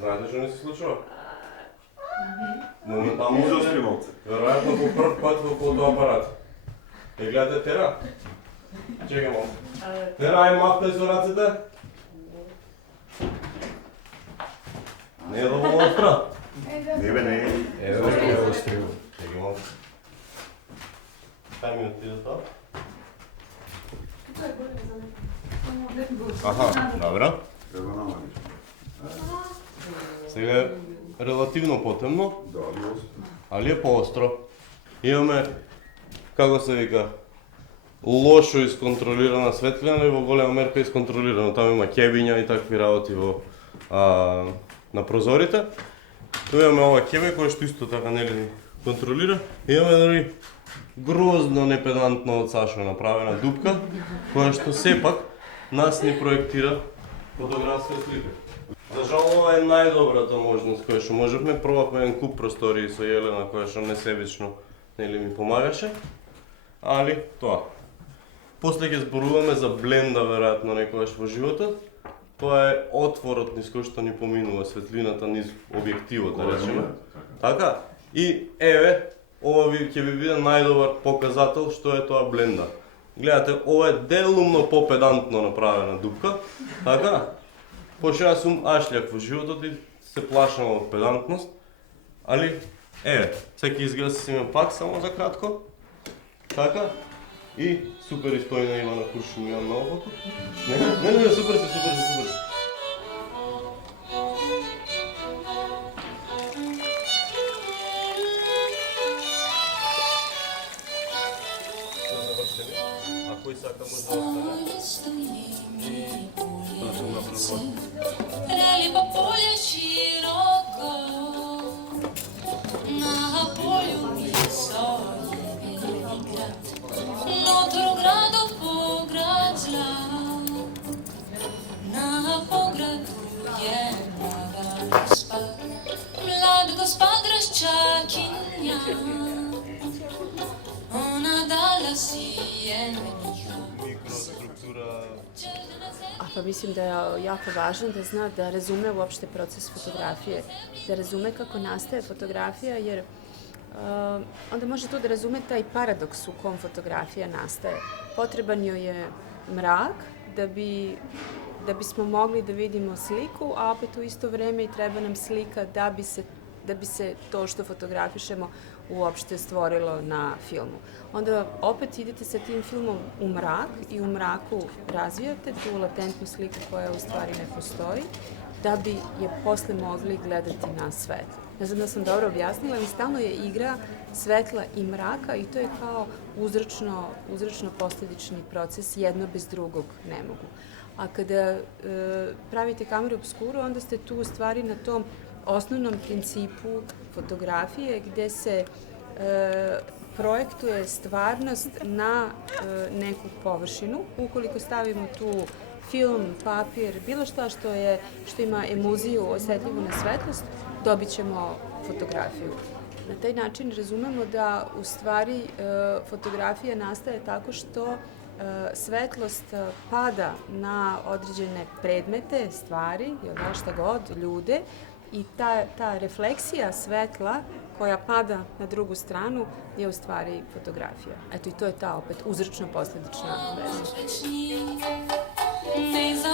Знаете što mi se случва? Моментално Изостри малце. вероятно по прв път во фотоапарат. Ја гледате Тера? Чекай малко. Тера, ај махтай со рацете. Не е доволно остра? Не бе, не. Чекай малко. Дај ми отиде тоа. Аха, добро. Треба намалиш. Сега е релативно потемно, Да, јост. али е поостро. Имаме, како се вика, лошо исконтролирана светлина и во голема мерка исконтролирано. Таму има кебиња и такви работи на прозорите. Ту имаме ова кебе кој што исто така нели ни контролира. Имаме дори грозно непедантно од Сашо направена дупка, која што сепак нас ни проектира фотографска слика. За жал, ова е најдобрата можност која што можевме. Пробавме еден куп простории со Јелена која што несебично нели ми помагаше. Али тоа. После ќе зборуваме за бленда веројатно некогаш во животот. Тоа е отворот низ кој што ни поминува светлината низ објективот, да речеме. Така? И еве, ова ќе ви биде најдобар показател што е тоа бленда. Гледате, ова е делумно попедантно направена дупка. Така? Пошто јас сум ашљак во животот и се плашам од педантност, али, еве, секи изгледа се симе пак, само за кратко. Така, и супер истојна Ивана Куршумијан на офото. Не, супер си. Ако и сака може да остане. Prelipa polje široko, na polju mi stoji veliki grad, notro grado pograd zlat, na pogradu je mlada gospa graščakinja, ona dala si je meniha. Mikrostruktura. Pa mislim da je jako važno da zna da razume uopšte proces fotografije, da razume kako nastaje fotografija, jer onda može to da razume taj paradoks u kom fotografija nastaje. Potreban joj je mrak da bismo mogli da vidimo sliku, a opet u isto vreme i treba nam slika da bi se to što fotografišemo uopšte stvorilo na filmu. Onda opet idete sa tim filmom u mrak i u mraku razvijate tu latentnu sliku koja u stvari ne postoji, da bi je posle mogli gledati na svetlo. Ne znam da sam dobro objasnila, ali stalno je igra svetla i mraka i to je kao uzročno-posledični proces, jedno bez drugog ne mogu. A kada pravite kameru obskuru, onda ste tu u stvari na tom osnovnom principu fotografije gde se projektuje stvarnost na neku površinu. Ukoliko stavimo tu film, papir, bilo šta što ima emulziju osetljivu na svetlost, dobit ćemo fotografiju. Na taj način razumemo da u stvari fotografija nastaje tako što svetlost pada na određene predmete, stvari, šta god, ljude, i ta refleksija svetla koja pada na drugu stranu je u stvari fotografija. Eto i to je ta opet uzročno-posledična veza.